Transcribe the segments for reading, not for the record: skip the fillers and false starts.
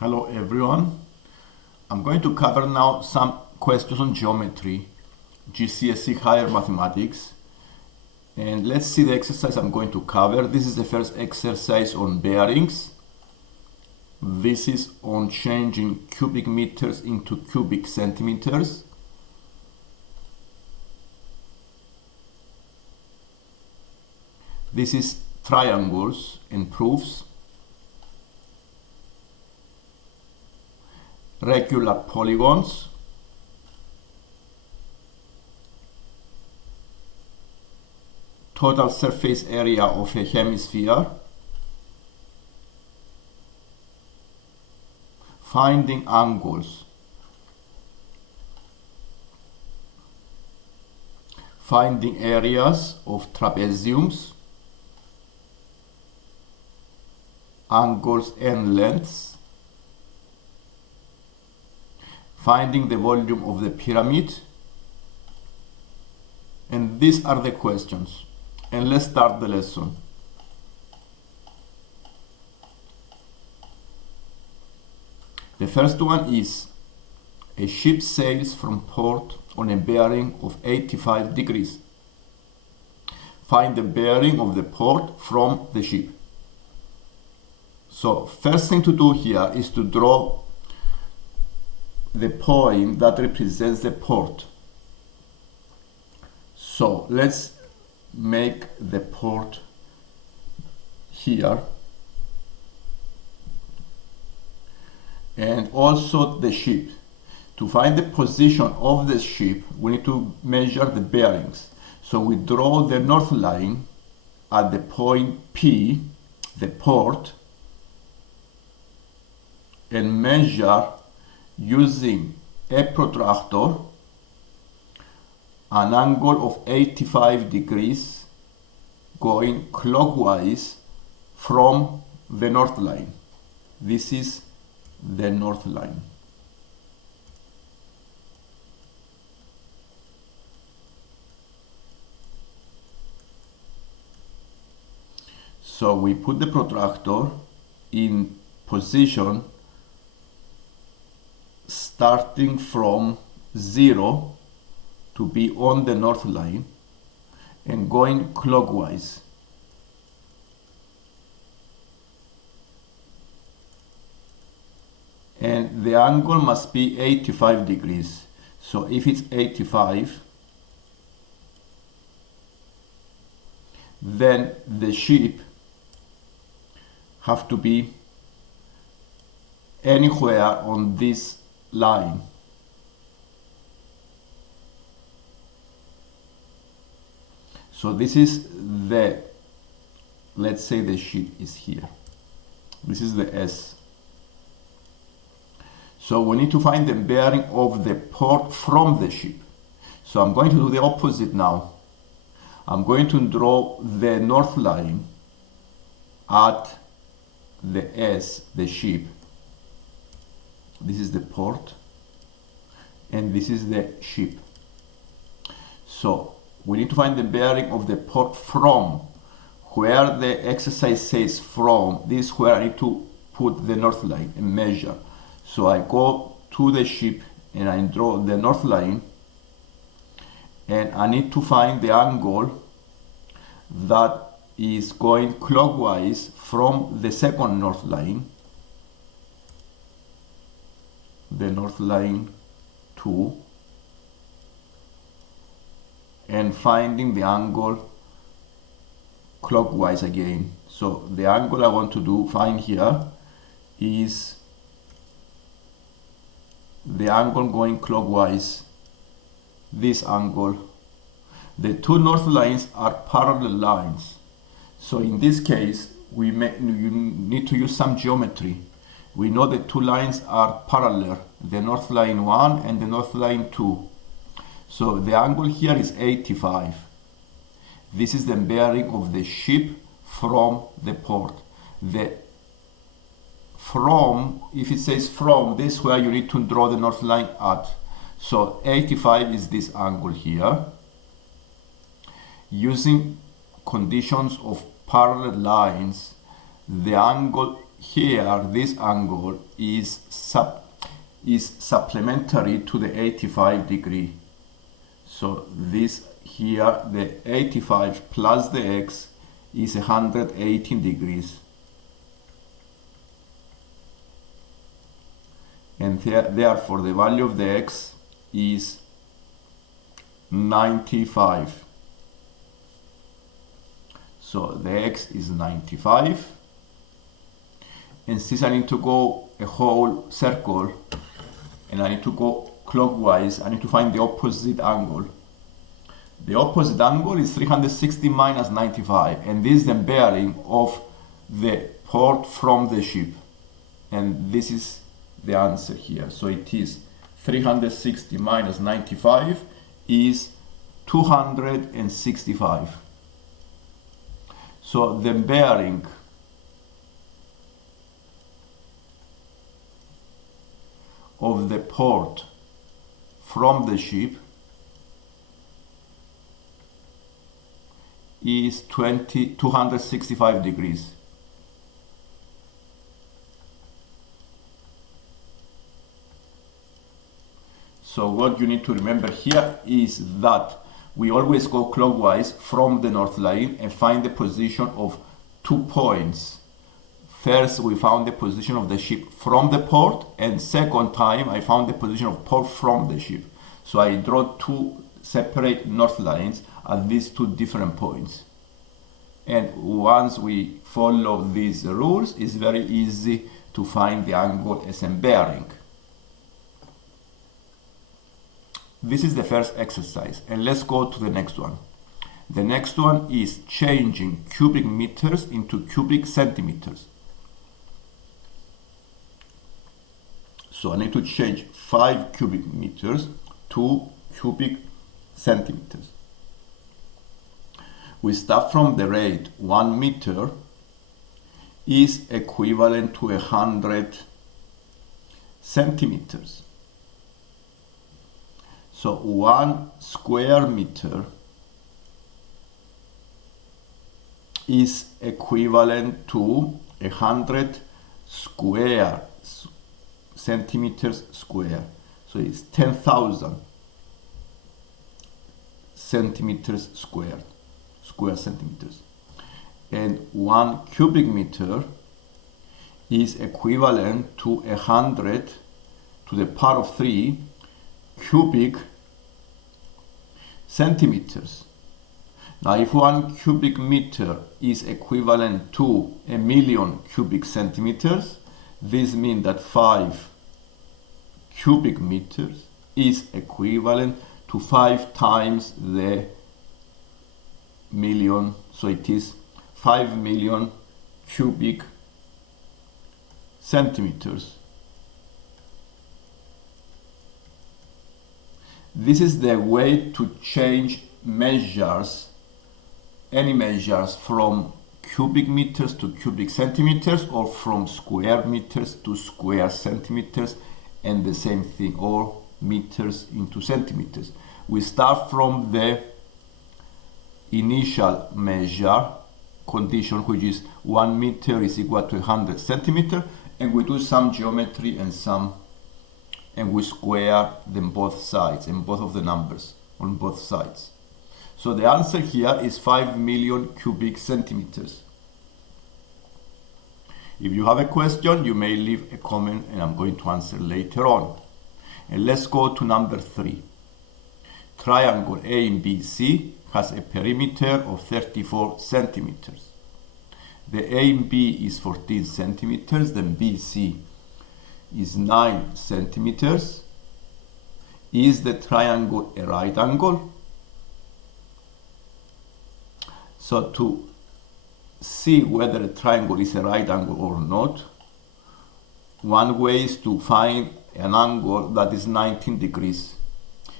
Hello everyone. I'm going to cover now some questions on geometry, GCSE higher mathematics. And let's see the exercise I'm going to cover. This is the first exercise on bearings. This is on changing cubic meters into cubic centimeters. This is triangles and proofs. Regular polygons, total surface area of a hemisphere, finding angles, finding areas of trapeziums, angles and lengths, finding the volume of the pyramid. And these are the questions. And let's start the lesson. The first one is a ship sails from port on a bearing of 85 degrees. Find the bearing of the port from the ship. So first thing to do here is to draw the point that represents the port. So let's make the port here, and also the ship. To find the position of the ship, we need to measure the bearings. So we draw the north line at the point P, the port, and measure using a protractor an angle of 85 degrees going clockwise from the north line. This is the north line. So we put the protractor in position starting from 0 to be on the north line and going clockwise. And the angle must be 85 degrees. So if it's 85, then the ship have to be anywhere on this line. So this is the, let's say the ship is here. This is the S. So we need to find the bearing of the port from the ship. So I'm going to do the opposite now. I'm going to draw the north line at the S, the ship. This is the port, and this is the ship. So we need to find the bearing of the port from where the exercise says from. This is where I need to put the north line and measure. So I go to the ship and I draw the north line, and I need to find the angle that is going clockwise from the second north line, the north line 2, and finding the angle clockwise again. So the angle I want to find here is the angle going clockwise, this angle. The two north lines are parallel lines. So in this case, you need to use some geometry. We know the two lines are parallel, the north line 1 and the north line 2. So the angle here is 85. This is the bearing of the ship from the port. The from, if it says from, this is where you need to draw the north line at. So 85 is this angle here. Using conditions of parallel lines, the angle here this angle is supplementary to the 85 degree. So this here, the 85 plus the x is 118 degrees. And therefore the value of the x is 95. So the x is 95. And since I need to go a whole circle and I need to go clockwise, I need to find the opposite angle. The opposite angle is 360 minus 95, and this is the bearing of the port from the ship. And this is the answer here. So it is 360 minus 95 is 265. So the bearing of the port from the ship is 265 degrees. So what you need to remember here is that we always go clockwise from the north line and find the position of 2 points. First, we found the position of the ship from the port, and second time I found the position of port from the ship. So I draw 2 separate north lines at these 2 different points. And once we follow these rules, it's very easy to find the angle as a bearing. This is the first exercise, and let's go to the next one. The next one is changing cubic meters into cubic centimeters. So I need to change 5 cubic meters to cubic centimeters. We start from the rate 1 meter is equivalent to 100 centimeters. So 1 square meter is equivalent to 100 square centimeters square. So it's 10,000 centimeters squared, square centimeters. And 1 cubic meter is equivalent to 100 to the power of 3 cubic centimeters. Now if 1 cubic meter is equivalent to 1,000,000 cubic centimeters, this means that 5 cubic meters is equivalent to 5 times the million. So it is 5,000,000 cubic centimeters. This is the way to change measures, any measures, from cubic meters to cubic centimeters, or from square meters to square centimeters, and the same thing, or meters into centimeters. We start from the initial measure condition, which is 1 meter is equal to 100 centimeters, and we do some geometry and we square them both sides and both of the numbers on both sides. So the answer here is 5,000,000 cubic centimeters. If you have a question, you may leave a comment and I'm going to answer later on. And let's go to number 3. Triangle ABC has a perimeter of 34 centimeters. The AB is 14 centimeters, then BC is 9 centimeters. Is the triangle a right angle? So to see whether a triangle is a right angle or not, one way is to find an angle that is 19 degrees.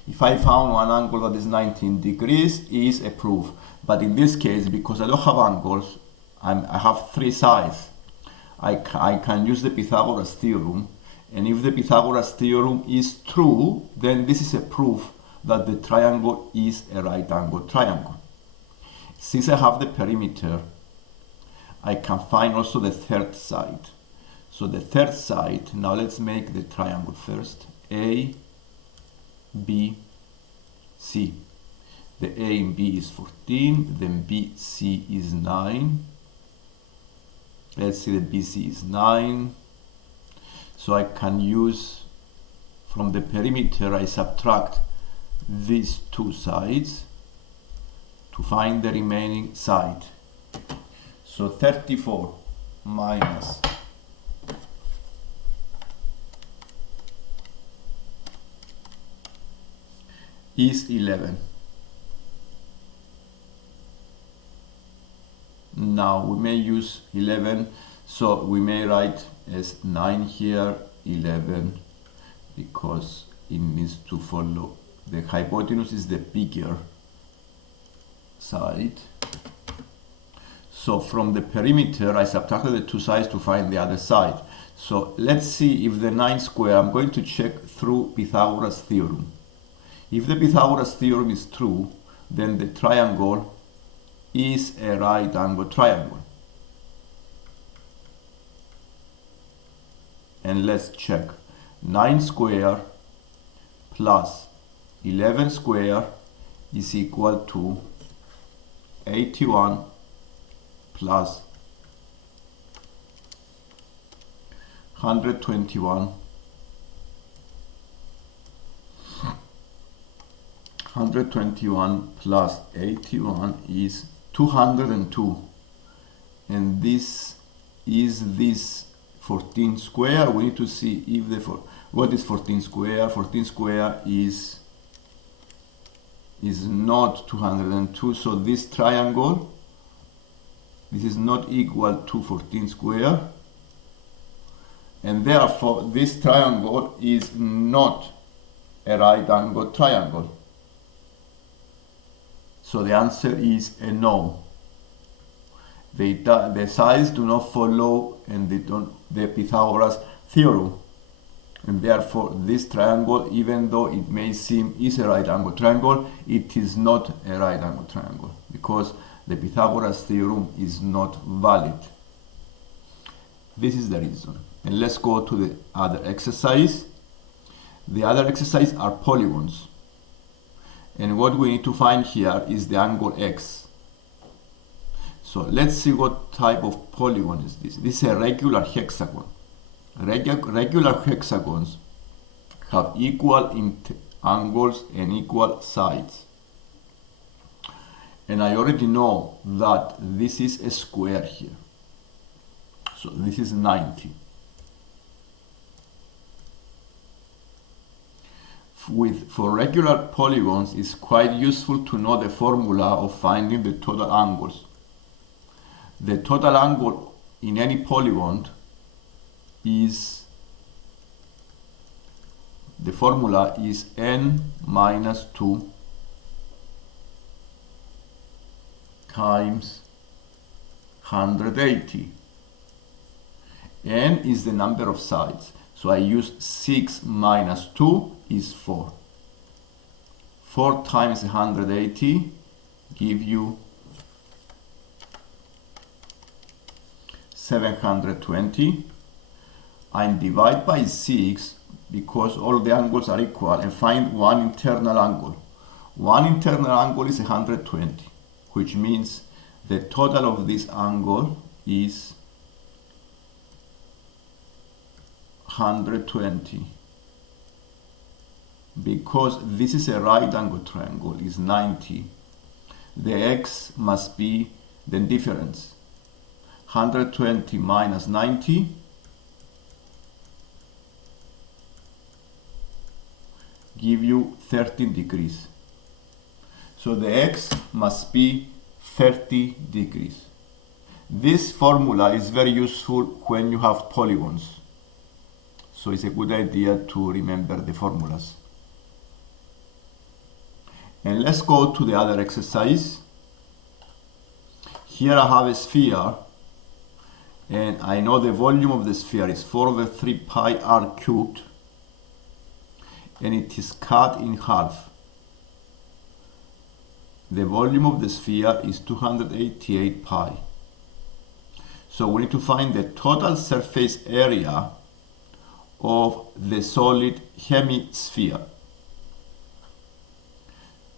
If I found one angle that is 19 degrees, is a proof. But in this case, because I don't have angles, I have 3 sides, I can use the Pythagoras theorem. And if the Pythagoras theorem is true, then this is a proof that the triangle is a right angle triangle. Since I have the perimeter, I can find also the third side. So the third side, now let's make the triangle first. A, B, C. The A and B is 14, then BC is 9. Let's see, the BC is 9. So I can use, from the perimeter, I subtract these two sides to find the remaining side. So 34 minus is 11. Now we may use 11, so we may write as 9 here, 11, because it needs to follow. The hypotenuse is the bigger side. So from the perimeter, I subtracted the two sides to find the other side. So let's see if the 9 square, I'm going to check through Pythagoras' theorem. If the Pythagoras theorem is true, then the triangle is a right angle triangle. And let's check. 9 square plus 11 square is equal to 81 plus 121. 121 plus 81 is 202, and this is this 14 square. We need to see if what is 14 square. 14 square is not 202, so this triangle, this is not equal to 14 square, and therefore this triangle is not a right angle triangle. So the answer is a no. The sides do not follow and they don't the Pythagoras theorem, and therefore this triangle, even though it may seem is a right angle triangle, it is not a right angle triangle because the Pythagoras theorem is not valid. This is the reason. And let's go to the other exercise. The other exercise are polygons. And what we need to find here is the angle x. So let's see what type of polygon is this. This is a regular hexagon. Regular hexagons have equal angles and equal sides. And I already know that this is a square here. So this is 90. For regular polygons, it's quite useful to know the formula of finding the total angles. The total angle in any polygon is, the formula is n minus 2 times 180. N is the number of sides. So I use 6 minus 2 is 4. 4 times 180 give you 720. I divide by 6 because all the angles are equal and find one internal angle. One internal angle is 120, which means the total of this angle is 120. Because this is a right angle triangle, is 90. The x must be the difference. 120 minus 90 give you 13 degrees. So the x must be 30 degrees. This formula is very useful when you have polygons. So it's a good idea to remember the formulas. And let's go to the other exercise. Here I have a sphere, and I know the volume of the sphere is 4/3 pi r cubed, and it is cut in half. The volume of the sphere is 288 pi. So we need to find the total surface area of the solid hemisphere.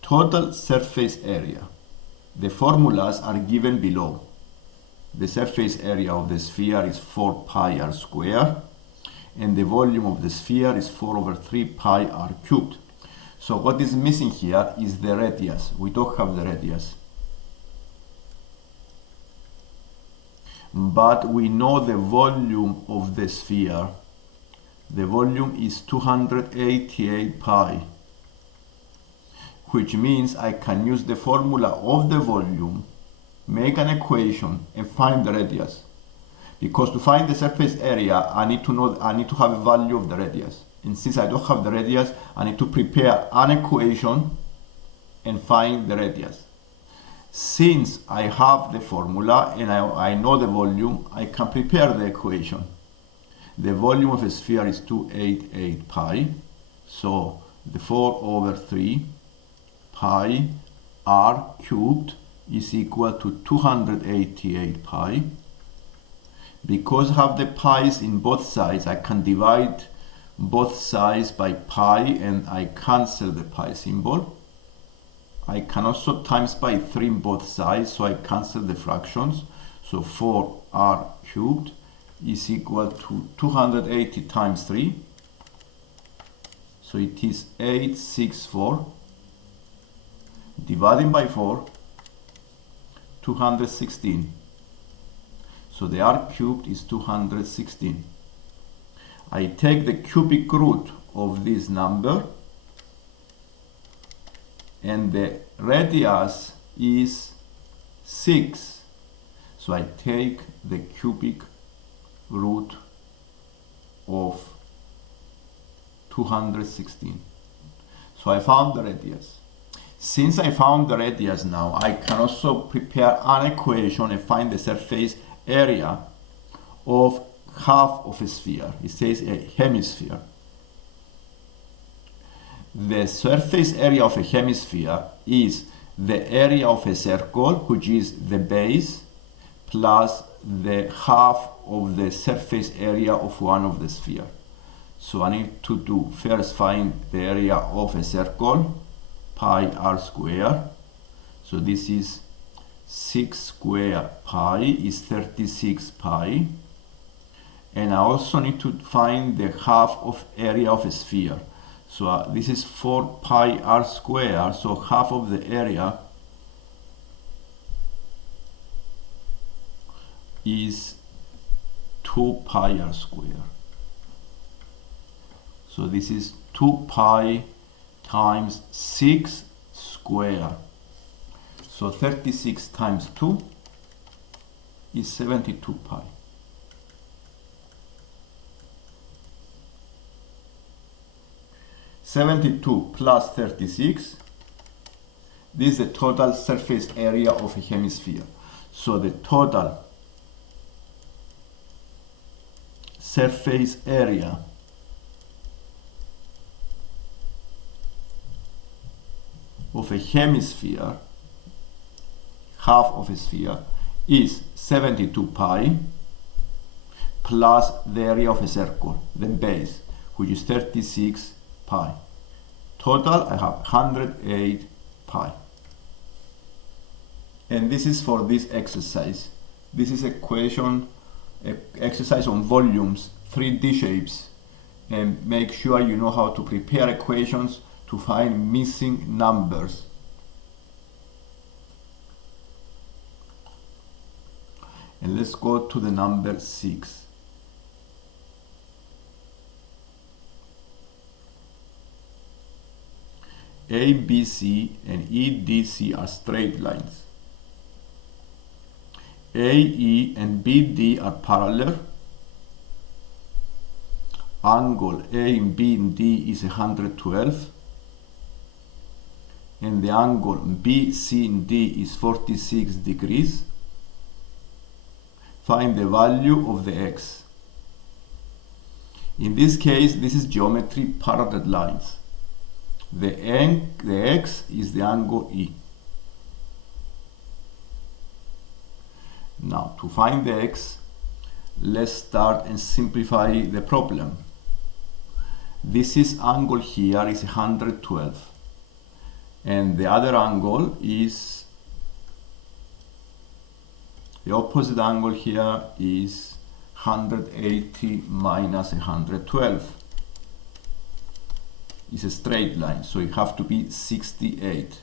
Total surface area. The formulas are given below. The surface area of the sphere is 4 pi r squared, and the volume of the sphere is 4 over 3 pi r cubed. So what is missing here is the radius. We don't have the radius. But we know the volume of the sphere. The volume is 288 pi, which means I can use the formula of the volume, make an equation, and find the radius. Because to find the surface area, I need to have a value of the radius. And since I don't have the radius, I need to prepare an equation and find the radius. Since I have the formula and I know the volume, I can prepare the equation. The volume of a sphere is 288 pi. So the 4 over 3 pi r cubed is equal to 288 pi. Because I have the pi's in both sides, I can divide both sides by pi and I cancel the pi symbol. I can also times by 3 in both sides, so I cancel the fractions. So 4r cubed is equal to 280 times 3. So it is 864. Dividing by 4, 216. So the r cubed is 216. I take the cubic root of this number, and the radius is 6. So I take the cubic root of 216. So I found the radius. Since I found the radius now, I can also prepare an equation and find the surface area of half of a sphere. It says a hemisphere. The surface area of a hemisphere is the area of a circle, which is the base, plus the half of the surface area of one of the sphere. So I need to first find the area of a circle, pi r squared. So this is 6 square pi is 36 pi. And I also need to find the half of area of a sphere. So this is 4 pi r squared, so half of the area is 2 pi r squared. So this is 2 pi times 6 square. So 36 times 2 is 72 pi. (72 plus 36), this is the total surface area of a hemisphere. So the total surface area of a hemisphere, half of a sphere, is 72 pi plus the area of a circle, the base, which is 36 pi. Total, I have 108 pi. And this is for this exercise. This is exercise on volumes, 3D shapes, and make sure you know how to prepare equations to find missing numbers. And let's go to the number 6. ABC and EDC are straight lines. AE and BD are parallel. Angle A and B and D is 112. And the angle BC and D is 46 degrees. Find the value of the x. In this case, this is geometry parallel lines. The x is the angle E. Now, to find the x, let's start and simplify the problem. This is angle here is 112, and the other angle is, the opposite angle here is 180 minus 112. It's a straight line, so it have to be 68.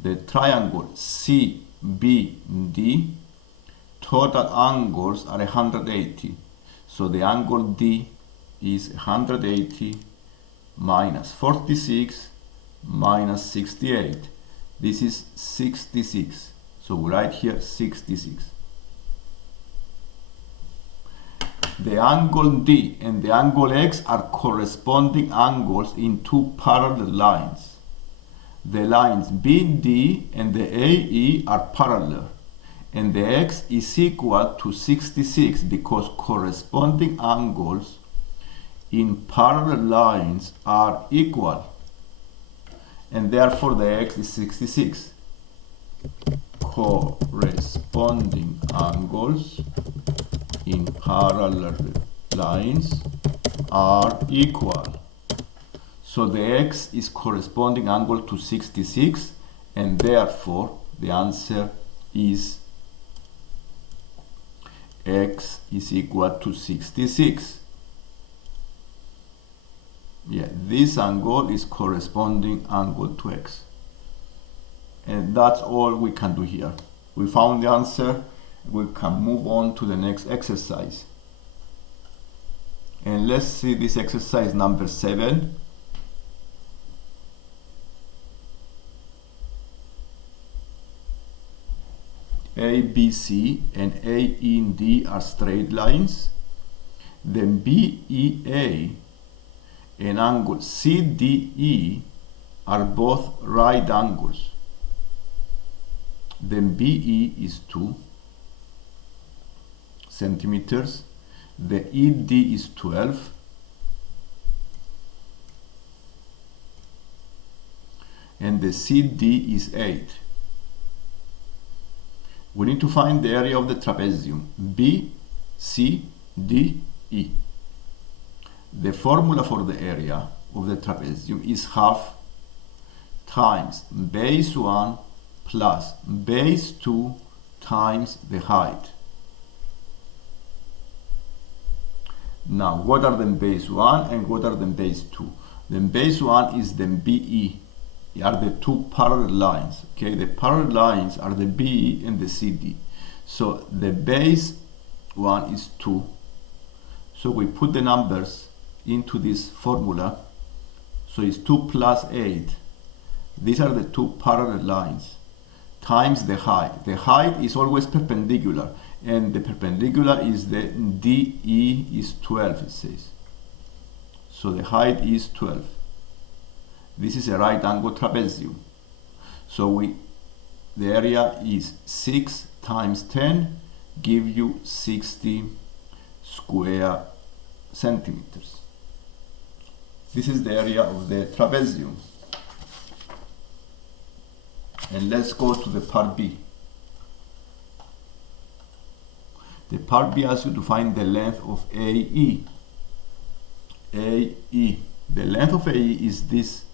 The triangle CBD, total angles are 180. So the angle D is 180 minus 46 minus 68. This is 66. So we write here 66. The angle D and the angle X are corresponding angles in two parallel lines. The lines BD and the AE are parallel, and the X is equal to 66 because corresponding angles in parallel lines are equal, and therefore the X is 66. Corresponding angles in parallel lines are equal. So the X is corresponding angle to 66, and therefore the answer is X is equal to 66. Yeah, this angle is corresponding angle to X. And that's all we can do here. We found the answer. We can move on to the next exercise. And let's see this exercise number 7. A, B, C and A, E, and D are straight lines. Then B, E, A and angle C, D, E are both right angles. Then BE is 2 centimeters. The ED is 12. And the CD is 8. We need to find the area of the trapezium B, C, D, E. The formula for the area of the trapezium is half times base 1 plus base 2 times the height. Now, what are the base 1 and what are the base 2? The base 1 is the BE. Are the two parallel lines. Okay, the parallel lines are the BE and the CD. So the base 1 is 2. So we put the numbers into this formula. So it's 2 plus 8. These are the two parallel lines times the height. The height is always perpendicular, and the perpendicular is the DE is 12, it says. So the height is 12. This is a right angle trapezium. So the area is 6 times 10 give you 60 square centimeters. This is the area of the trapezium. And let's go to the part B. The part B asks you to find the length of AE. AE. The length of AE is this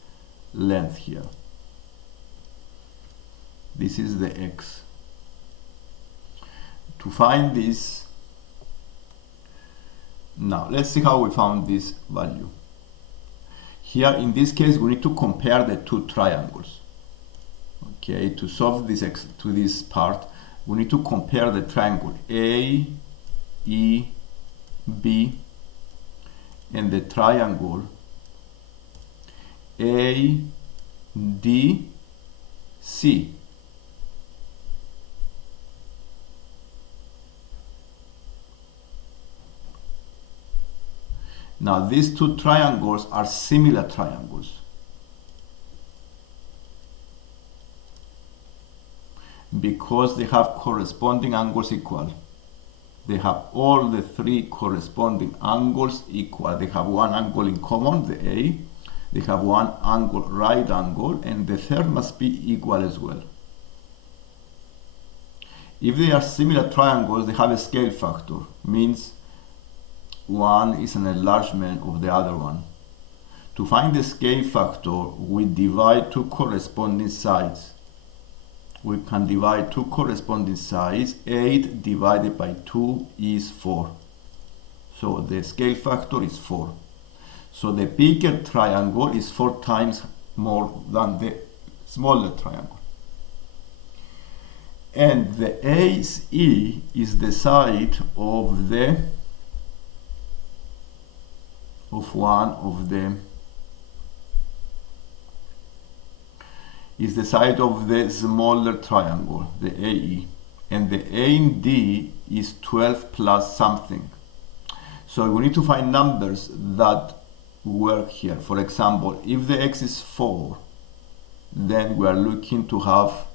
length here. This is the X. To find this, now let's see how we found this value. Here in this case we need to compare the two triangles. Okay, to solve this part, we need to compare the triangle A, E, B and the triangle A, D, C. Now these two triangles are similar triangles. Because they have corresponding angles equal. They have all the three corresponding angles equal. They have one angle in common, the A. They have one angle, right angle, and the third must be equal as well. If they are similar triangles, they have a scale factor, means one is an enlargement of the other one. To find the scale factor, we divide two corresponding sides. We can divide two corresponding sides. 8 divided by 2 is 4. So the scale factor is 4. So the bigger triangle is 4 times more than the smaller triangle. And the ACE is the side of one of them. Is the side of the smaller triangle, the AE. And the AD is 12 plus something. So we need to find numbers that work here. For example, if the x is 4, then we are looking to have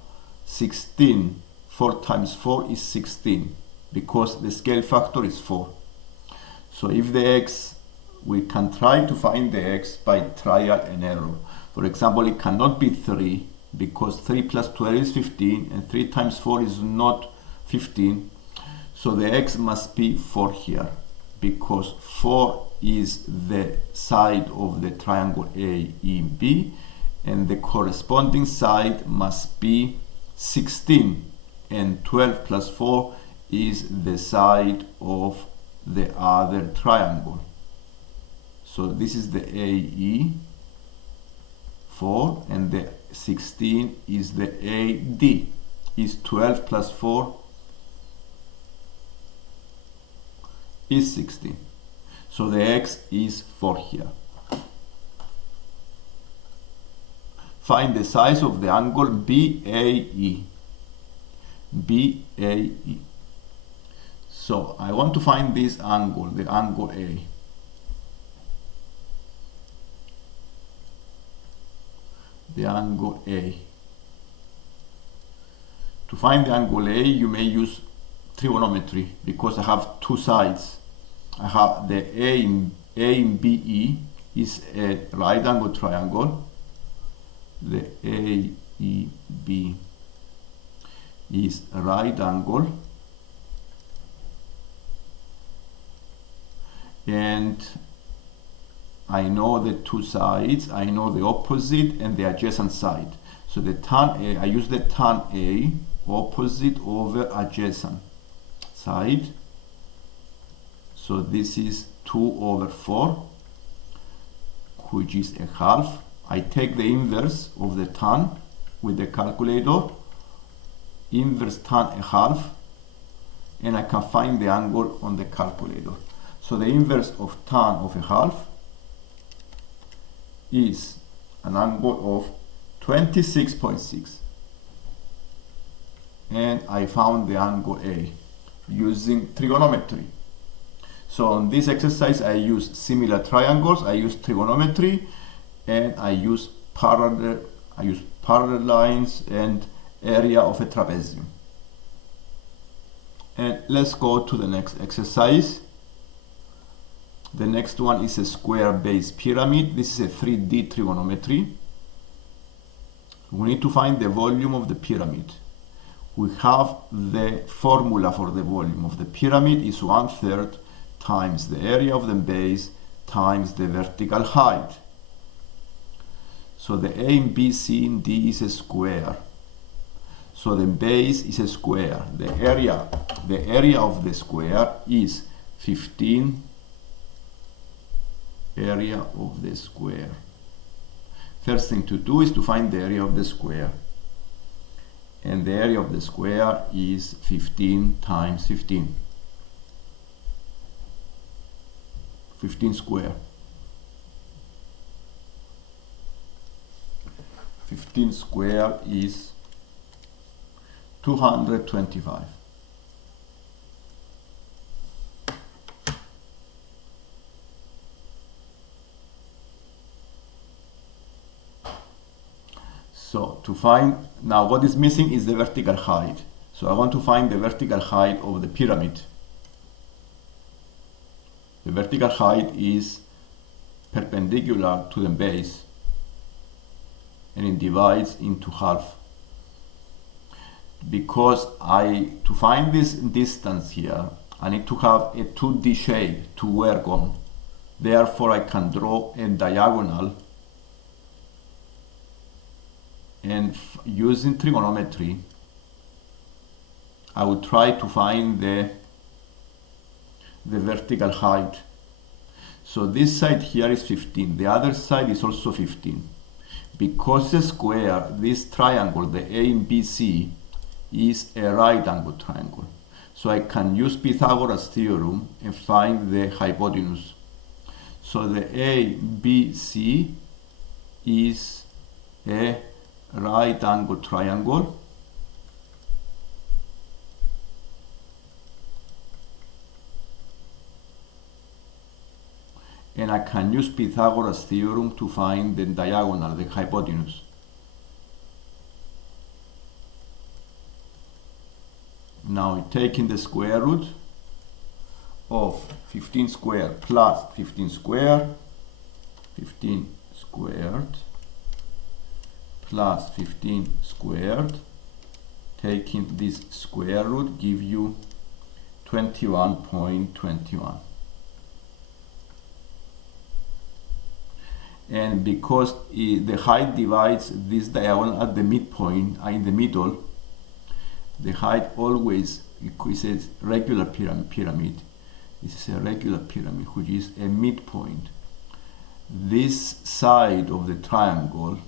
16. 4 times 4 is 16, because the scale factor is 4. So if the x, we can try to find the x by trial and error. For example, it cannot be 3, because 3 plus 12 is 15, and 3 times 4 is not 15. So the x must be 4 here, because 4 is the side of the triangle AEB, and the corresponding side must be 16, and 12 plus 4 is the side of the other triangle. So this is the AE 4, and the 16 is the AD. Is 12 plus 4 is 16. So the x is 4 here. Find the size of the angle BAE. BAE. So I want to find this angle, the angle A. The angle A. To find the angle A, you may use trigonometry, because I have two sides. I have the A in BE is a right angle triangle. The AEB is a right angle, and I know the two sides, I know the opposite and the adjacent side. So the tan A, I use the tan A, opposite over adjacent side. So this is 2 over 4, which is a half. I take the inverse of the tan with the calculator, inverse tan a half, and I can find the angle on the calculator. So the inverse of tan of a half is an angle of 26.6, and I found the angle A using trigonometry. So on this exercise I use similar triangles, I use trigonometry, and I use parallel lines and area of a trapezium. And let's go to the next exercise. The next one is a square base pyramid. This is a 3D trigonometry. We need to find the volume of the pyramid. We have the formula for the volume of the pyramid is 1/3 times the area of the base times the vertical height. So the A and B, C and D is a square. So the base is a square. The area of the square is 15 area of the square. First thing to do is to find the area of the square. And the area of the square is 15 times 15. 15 square. 15 square is 225. So to find, now what is missing is the vertical height. So I want to find the vertical height of the pyramid. The vertical height is perpendicular to the base, and it divides into half. because to find this distance here, I need to have a 2D shape to work on. Therefore, I can draw a diagonal, and using trigonometry, I will try to find the vertical height. So this side here is 15, the other side is also 15. Because the square, this triangle, the ABC, is a right angle triangle. So I can use Pythagoras theorem and find the hypotenuse. So the ABC is a right angle triangle, and I can use Pythagoras theorem to find the diagonal, the hypotenuse. Now taking the square root of 15 squared plus 15 squared, 15 squared plus 15 squared, taking this square root give you 21.21. And because the height divides this diagonal at the midpoint, in the middle, the height always is a regular pyramid. This is a regular pyramid, which is a midpoint. This side of the triangle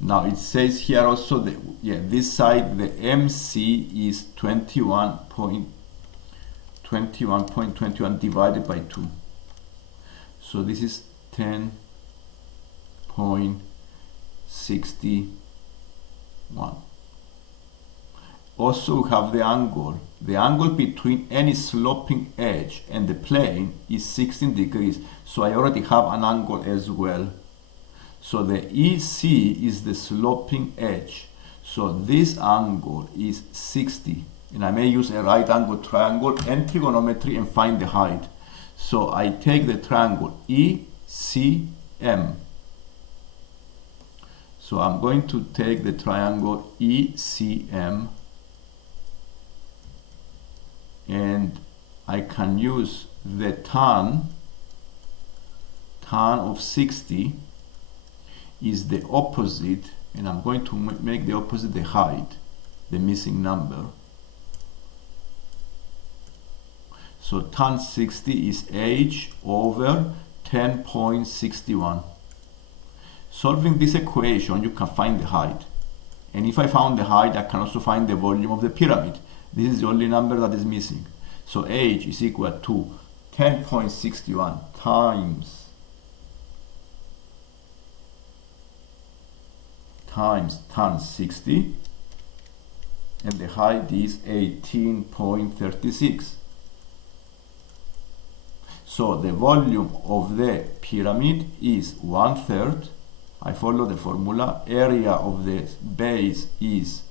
now it says here also that this side, the MC is 21.21 divided by 2. So this is 10.61. Also we have the angle. The angle between any sloping edge and the plane is 16 degrees. So I already have an angle as well. So the EC is the sloping edge. So this angle is 60. And I may use a right angle triangle and trigonometry and find the height. So I take the triangle ECM. So I'm going to take the triangle ECM, and I can use the tan of 60 is the opposite, and I'm going to make the opposite the height, the missing number. So tan 60 is h over 10.61. Solving this equation, you can find the height. And if I found the height, I can also find the volume of the pyramid. This is the only number that is missing. So h is equal to 10.61 times tan 60, and the height is 18.36. So the volume of the pyramid is 1/3. I follow the formula. Area of the base is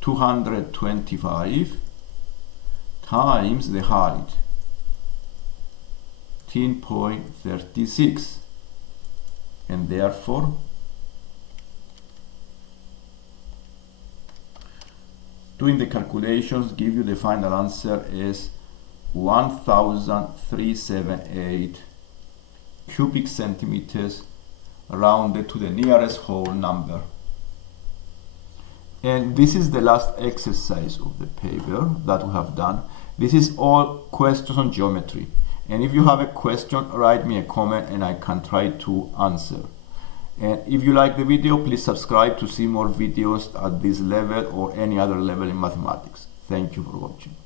225 times the height, 10.36, and therefore doing the calculations give you the final answer as 1,378 cubic centimeters rounded to the nearest whole number. And this is the last exercise of the paper that we have done. This is all questions on geometry. And if you have a question, write me a comment and I can try to answer. And if you like the video, please subscribe to see more videos at this level or any other level in mathematics. Thank you for watching.